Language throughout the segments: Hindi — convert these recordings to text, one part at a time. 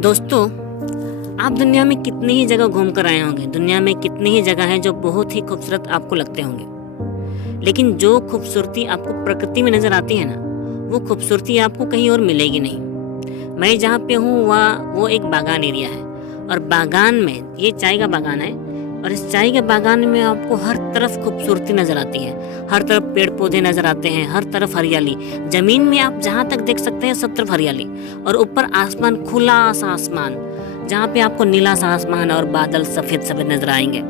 दोस्तों, आप दुनिया में कितनी ही जगह घूम कर आए होंगे। दुनिया में कितनी ही जगह हैं जो बहुत ही खूबसूरत आपको लगते होंगे, लेकिन जो खूबसूरती आपको प्रकृति में नज़र आती है ना, वो खूबसूरती आपको कहीं और मिलेगी नहीं। मैं जहाँ पे हूँ वो एक बागान एरिया है, और बागान में ये चाय का बागान है, और इस चाय के बागान में आपको हर तरफ खूबसूरती नज़र आती है। हर तरफ पेड़ पौधे नज़र आते हैं, हर तरफ हरियाली। ज़मीन में आप जहाँ तक देख सकते हैं सब तरफ हरियाली, और ऊपर आसमान, खुला सा आसमान, जहाँ पे आपको नीला सा आसमान और बादल सफ़ेद सफ़ेद नज़र आएंगे।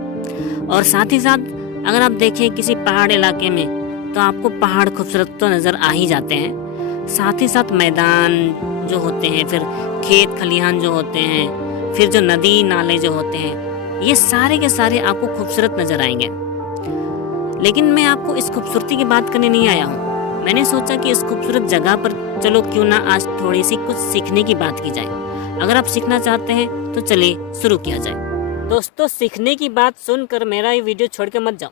और साथ ही साथ अगर आप देखें किसी पहाड़ इलाके में, तो आपको पहाड़ खूबसूरत तो नज़र आ ही जाते हैं। साथ ही साथ मैदान जो होते हैं, फिर खेत खलिहान जो होते हैं, फिर जो नदी नाले जो होते हैं, ये सारे के सारे आपको खूबसूरत नज़र आएंगे। लेकिन मैं आपको इस खूबसूरती की बात करने नहीं आया हूँ। मैंने सोचा कि इस खूबसूरत जगह पर चलो क्यों ना आज थोड़ी सी कुछ सीखने की बात की जाए। अगर आप सीखना चाहते हैं तो चलिए शुरू किया जाए। दोस्तों, सीखने की बात सुनकर मेरा ये वीडियो छोड़ के मत जाओ,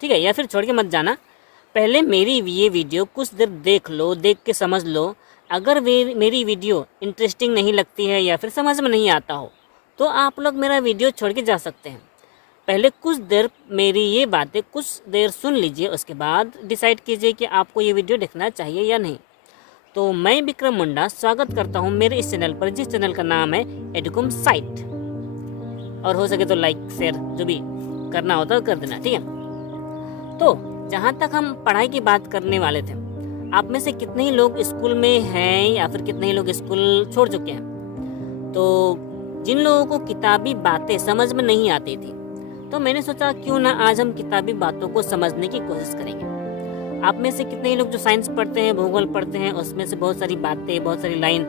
ठीक है? या फिर छोड़ के मत जाना। पहले मेरी ये वीडियो कुछ देर देख लो, देख के समझ लो। अगर मेरी वीडियो इंटरेस्टिंग नहीं लगती है या फिर समझ में नहीं आता हो, तो आप लोग मेरा वीडियो छोड़ के जा सकते हैं। पहले कुछ देर मेरी ये बातें कुछ देर सुन लीजिए, उसके बाद डिसाइड कीजिए कि आपको ये वीडियो देखना चाहिए या नहीं। तो मैं विक्रम मुंडा स्वागत करता हूँ मेरे इस चैनल पर, जिस चैनल का नाम है एडुकम साइट। और हो सके तो लाइक शेयर जो भी करना होता है कर देना, ठीक है? तो जहाँ तक हम पढ़ाई की बात करने वाले थे, आप में से कितने ही लोग स्कूल में हैं या फिर कितने ही लोग स्कूल छोड़ चुके हैं। तो जिन लोगों को किताबी बातें समझ में नहीं आती थी, तो मैंने सोचा क्यों ना आज हम किताबी बातों को समझने की कोशिश करेंगे। आप में से कितने ही लोग जो साइंस पढ़ते हैं, भूगोल पढ़ते हैं, उसमें से बहुत सारी बातें, बहुत सारी लाइन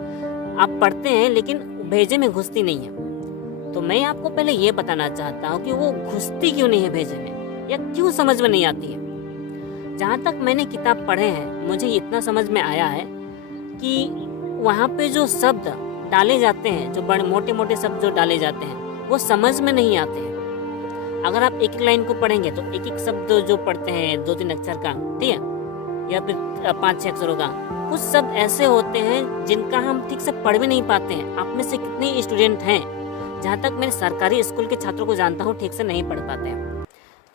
आप पढ़ते हैं, लेकिन भेजे में घुसती नहीं है। तो मैं आपको पहले ये बताना चाहता हूँ कि वो घुसती क्यों नहीं है भेजे में, या क्यों समझ में नहीं आती है। जहाँ तक मैंने किताब पढ़े हैं, मुझे इतना समझ में आया है कि वहाँ पे जो शब्द डाले जाते हैं, जो बड़े मोटे मोटे शब्द जो डाले जाते हैं, वो समझ में नहीं आते हैं। अगर आप एक एक लाइन को पढ़ेंगे तो एक एक शब्द जो पढ़ते हैं 2-3 अक्षर का, ठीक है, या फिर 5-6 अक्षरों का, कुछ शब्द ऐसे होते हैं जिनका हम ठीक से पढ़ भी नहीं पाते हैं। आप में से कितने स्टूडेंट हैं, जहाँ तक मैं सरकारी स्कूल के छात्रों को जानता हूँ, ठीक से नहीं पढ़ पाते हैं,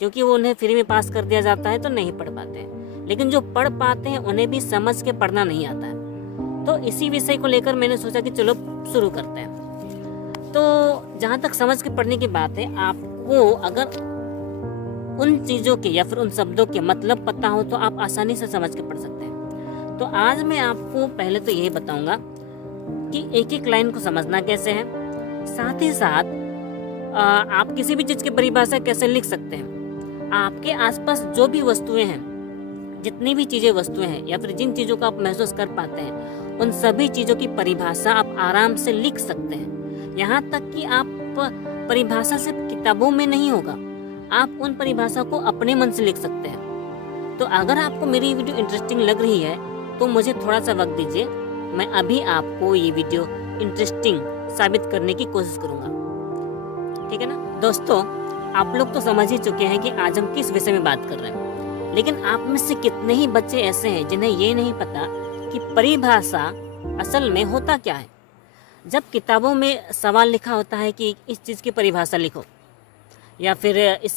क्योंकि वो उन्हें फ्री में पास कर दिया जाता है तो नहीं पढ़ पाते हैं। लेकिन जो पढ़ पाते हैं उन्हें भी समझ के पढ़ना नहीं आता है। तो इसी विषय को लेकर मैंने सोचा कि चलो शुरू करते हैं। तो जहाँ तक समझ के पढ़ने की बात है, आपको अगर उन चीज़ों के या फिर उन शब्दों के मतलब पता हो तो आप आसानी से समझ के पढ़ सकते हैं। तो आज मैं आपको पहले तो यही बताऊंगा कि एक एक लाइन को समझना कैसे है, साथ ही साथ आप किसी भी चीज़ की परिभाषा कैसे लिख सकते हैं। आपके आसपास जो भी वस्तुएं हैं, जितनी भी चीज़ें वस्तुएं हैं, या फिर जिन चीज़ों को आप महसूस कर पाते हैं, उन सभी चीज़ों की परिभाषा आप आराम से लिख सकते हैं। यहाँ तक कि आप परिभाषा सिर्फ किताबों में नहीं होगा, आप उन परिभाषा को अपने मन से लिख सकते हैं। तो अगर आपको मेरी वीडियो इंटरेस्टिंग लग रही है तो मुझे थोड़ा सा वक्त दीजिए, मैं अभी आपको ये वीडियो इंटरेस्टिंग साबित करने की कोशिश करूँगा, ठीक है ना? दोस्तों, आप लोग तो समझ ही चुके हैं कि आज हम किस विषय में बात कर रहे हैं, लेकिन आप में से कितने ही बच्चे ऐसे हैं जिन्हें ये नहीं पता कि परिभाषा असल में होता क्या है। जब किताबों में सवाल लिखा होता है कि इस चीज़ की परिभाषा लिखो, या फिर इस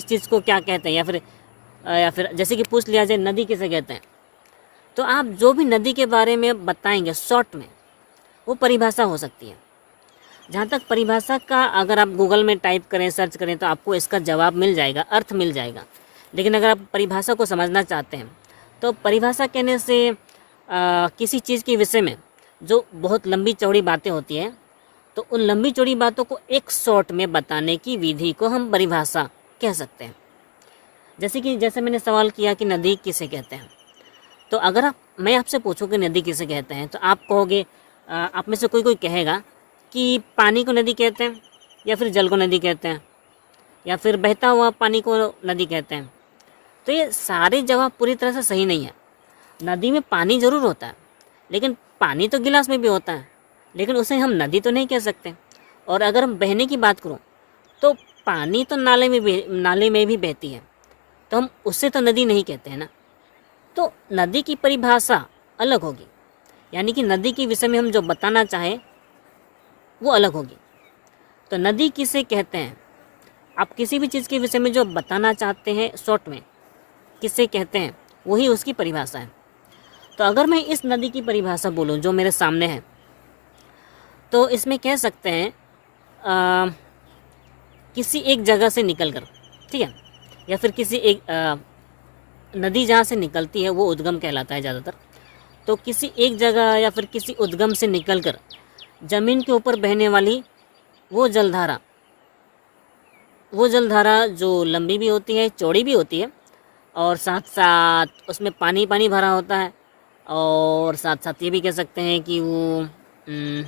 चीज़ को क्या कहते हैं, या फिर जैसे कि पूछ लिया जाए नदी किसे कहते हैं, तो आप जो भी नदी के बारे में बताएंगे शॉर्ट में, वो परिभाषा हो सकती है। जहाँ तक परिभाषा का, अगर आप गूगल में टाइप करें, सर्च करें, तो आपको इसका जवाब मिल जाएगा, अर्थ मिल जाएगा। लेकिन अगर आप परिभाषा को समझना चाहते हैं, तो परिभाषा कहने से किसी चीज़ के विषय में जो बहुत लंबी चौड़ी बातें होती हैं, तो उन लंबी चौड़ी बातों को एक शॉर्ट में बताने की विधि को हम परिभाषा कह सकते हैं। जैसे मैंने सवाल किया कि नदी किसे कहते हैं, तो अगर मैं आपसे पूछूं कि नदी किसे कहते हैं, तो आप कहोगे, आप में से कोई कहेगा कि पानी को नदी कहते हैं, या फिर जल को नदी कहते हैं, या फिर बहता हुआ पानी को नदी कहते हैं। तो ये सारे जवाब पूरी तरह से सही नहीं है। नदी में पानी ज़रूर होता है, लेकिन पानी तो गिलास में भी होता है, लेकिन उसे हम नदी तो नहीं कह सकते। और अगर हम बहने की बात करूं, तो पानी तो नाले में भी बहती है, तो हम उससे तो नदी नहीं कहते हैं ना। तो नदी की परिभाषा अलग होगी, यानी कि नदी के विषय में हम जो बताना चाहें वो अलग होगी। तो नदी किसे कहते हैं, आप किसी भी चीज़ के विषय में जो बताना चाहते हैं शॉर्ट में किसे कहते हैं, वही उसकी परिभाषा है। तो अगर मैं इस नदी की परिभाषा बोलूँ जो मेरे सामने है, तो इसमें कह सकते हैं किसी एक जगह से निकलकर, ठीक है, या फिर किसी एक नदी जहाँ से निकलती है वो उद्गम कहलाता है ज़्यादातर। तो किसी एक जगह या फिर किसी उद्गम से निकलकर ज़मीन के ऊपर बहने वाली वो जलधारा जो लंबी भी होती है, चौड़ी भी होती है, और साथ साथ उसमें पानी पानी भरा होता है, और साथ साथ ये भी कह सकते हैं कि वो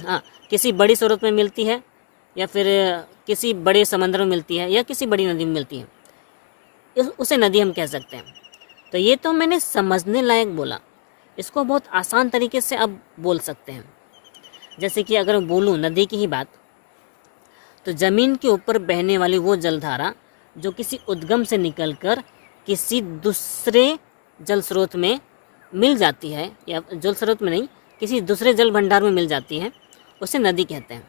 हाँ, किसी बड़ी स्रोत में मिलती है, या फिर किसी बड़े समंदर में मिलती है, या किसी बड़ी नदी में मिलती है, उसे नदी हम कह सकते हैं। तो ये तो मैंने समझने लायक बोला, इसको बहुत आसान तरीके से अब बोल सकते हैं। जैसे कि अगर मैं बोलूँ नदी की ही बात, तो ज़मीन के ऊपर बहने वाली वो जलधारा जो किसी उद्गम से निकलकर किसी दूसरे जल स्रोत में मिल जाती है, या जल स्रोत में नहीं, किसी दूसरे जल भंडार में मिल जाती है, उसे नदी कहते हैं।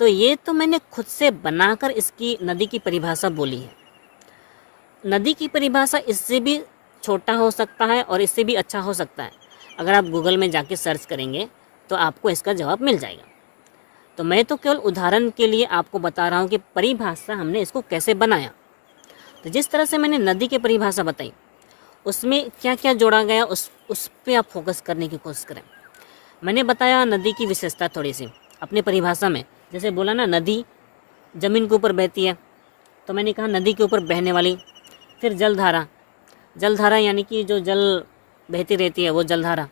तो ये तो मैंने खुद से बनाकर इसकी नदी की परिभाषा बोली है। नदी की परिभाषा इससे भी छोटा हो सकता है और इससे भी अच्छा हो सकता है। अगर आप गूगल में जाके सर्च करेंगे तो आपको इसका जवाब मिल जाएगा। तो मैं तो केवल उदाहरण के लिए आपको बता रहा हूँ कि परिभाषा हमने इसको कैसे बनाया। तो जिस तरह से मैंने नदी की परिभाषा बताई, उसमें क्या क्या जोड़ा गया उस पर आप फोकस करने की कोशिश करें। मैंने बताया नदी की विशेषता थोड़ी सी अपनी परिभाषा में। जैसे बोला ना, नदी ज़मीन के ऊपर बहती है, तो मैंने कहा नदी के ऊपर बहने वाली। फिर जलधारा यानी कि जो जल बहती रहती है वो जलधारा।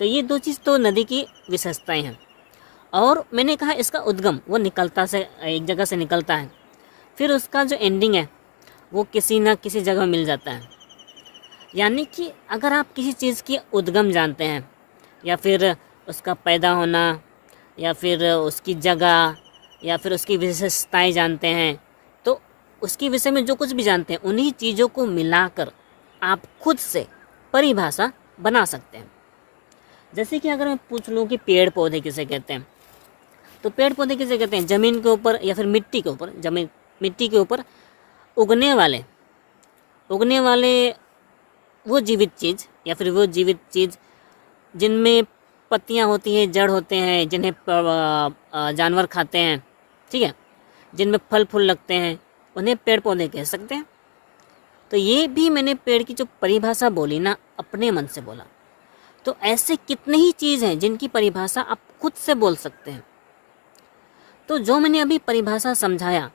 तो ये दो चीज़ तो नदी की विशेषताएं हैं। और मैंने कहा इसका उद्गम, वो निकलता से एक जगह से निकलता है, फिर उसका जो एंडिंग है वो किसी न किसी जगह मिल जाता है। यानी कि अगर आप किसी चीज़ की उद्गम जानते हैं, या फिर उसका पैदा होना, या फिर उसकी जगह, या फिर उसकी विशेषताएं जानते हैं, तो उसके विषय में जो कुछ भी जानते हैं, उन्हीं चीज़ों को मिलाकर आप खुद से परिभाषा बना सकते हैं। जैसे कि अगर मैं पूछ लूँ कि पेड़ पौधे किसे कहते हैं, तो पेड़ पौधे किसे कहते हैं, ज़मीन के ऊपर या फिर मिट्टी के ऊपर, मिट्टी के ऊपर उगने वाले वो जीवित चीज़, या फिर वो जीवित चीज़ जिनमें पत्तियाँ होती हैं, जड़ होते हैं, जिन्हें जानवर खाते हैं, ठीक है, जिनमें फल फूल लगते हैं, उन्हें पेड़ पौधे कह सकते हैं। तो ये भी मैंने पेड़ की जो परिभाषा बोली ना, अपने मन से बोला। तो ऐसे कितने ही चीज़ हैं जिनकी परिभाषा आप खुद से बोल सकते हैं। तो जो मैंने अभी परिभाषा समझाया,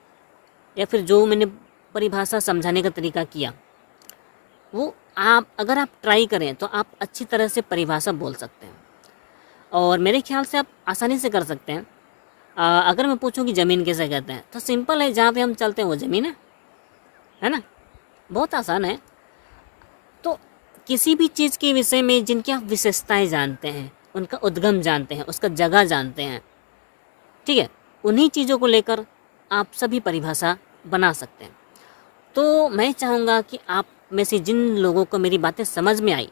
या फिर जो मैंने परिभाषा समझाने का तरीका किया, वो अगर आप ट्राई करें तो आप अच्छी तरह से परिभाषा बोल सकते हैं, और मेरे ख्याल से आप आसानी से कर सकते हैं। अगर मैं पूछूं कि ज़मीन कैसे कहते हैं, तो सिंपल है, जहाँ पे हम चलते हैं वो ज़मीन है ना, बहुत आसान है। तो किसी भी चीज़ के विषय में जिनकी आप विशेषताएं जानते हैं, उनका उद्गम जानते हैं, उसका जगह जानते हैं, ठीक है, उन्हीं चीज़ों को लेकर आप सभी परिभाषा बना सकते हैं। तो मैं चाहूँगा कि आप में से जिन लोगों को मेरी बातें समझ में आई,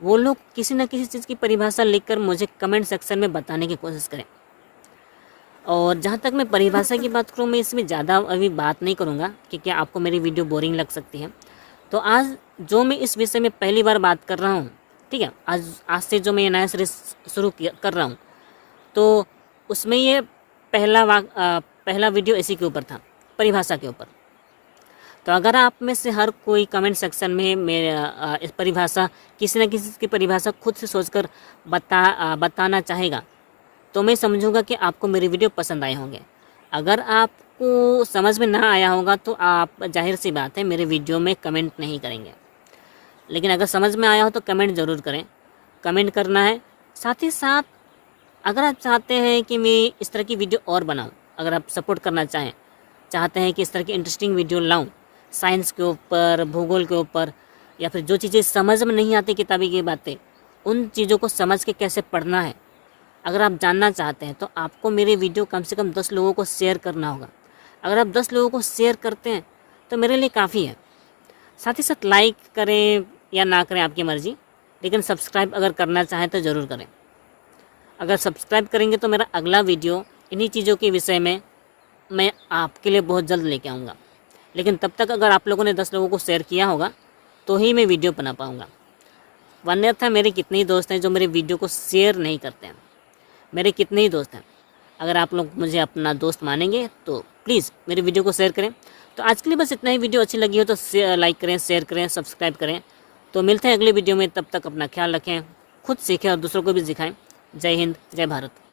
वो लोग किसी न किसी चीज़ की परिभाषा लिखकर मुझे कमेंट सेक्शन में बताने की कोशिश करें। और जहाँ तक मैं परिभाषा की बात करूँ, मैं इसमें ज़्यादा अभी बात नहीं करूँगा क्योंकि आपको मेरी वीडियो बोरिंग लग सकती है। तो आज जो मैं इस विषय में पहली बार बात कर रहा हूँ, ठीक है, आज से जो मैं नया सीरीज शुरू कर रहा हूँ, तो उसमें ये पहला वीडियो इसी के ऊपर था, परिभाषा के ऊपर। तो अगर आप में से हर कोई कमेंट सेक्शन में मेरे इस परिभाषा, किसी न किसी की परिभाषा खुद से सोचकर बताना चाहेगा, तो मैं समझूंगा कि आपको मेरी वीडियो पसंद आए होंगे। अगर आपको समझ में ना आया होगा तो आप, जाहिर सी बात है, मेरे वीडियो में कमेंट नहीं करेंगे। लेकिन अगर समझ में आया हो तो कमेंट ज़रूर करें, कमेंट करना है। साथ ही साथ अगर आप चाहते हैं कि मैं इस तरह की वीडियो और बनाऊं, अगर आप सपोर्ट करना चाहते हैं कि इस तरह की इंटरेस्टिंग वीडियो लाऊं, साइंस के ऊपर, भूगोल के ऊपर, या फिर जो चीज़ें समझ में नहीं आती किताबी की बातें, उन चीज़ों को समझ के कैसे पढ़ना है, अगर आप जानना चाहते हैं, तो आपको मेरे वीडियो कम से कम 10 लोगों को शेयर करना होगा। अगर आप 10 लोगों को शेयर करते हैं तो मेरे लिए काफ़ी है। साथ ही साथ लाइक करें या ना करें आपकी मर्ज़ी, लेकिन सब्सक्राइब अगर करना चाहें तो ज़रूर करें। अगर सब्सक्राइब करेंगे तो मेरा अगला वीडियो इन्हीं चीज़ों के विषय में मैं आपके लिए बहुत जल्द लेके आऊँगा। लेकिन तब तक अगर आप लोगों ने 10 लोगों को शेयर किया होगा तो ही मैं वीडियो बना पाऊँगा। अन्यथा मेरे कितने ही दोस्त हैं जो मेरे वीडियो को शेयर नहीं करते हैं। मेरे कितने ही दोस्त हैं, अगर आप लोग मुझे अपना दोस्त मानेंगे तो प्लीज़ मेरे वीडियो को शेयर करें। तो आज के लिए बस इतना ही। वीडियो अच्छी लगी हो तो लाइक करें, शेयर करें, सब्सक्राइब करें। तो मिलते हैं अगले वीडियो में। तब तक अपना ख्याल रखें, खुद सीखें और दूसरों को भी सिखाएं। जय हिंद, जय भारत।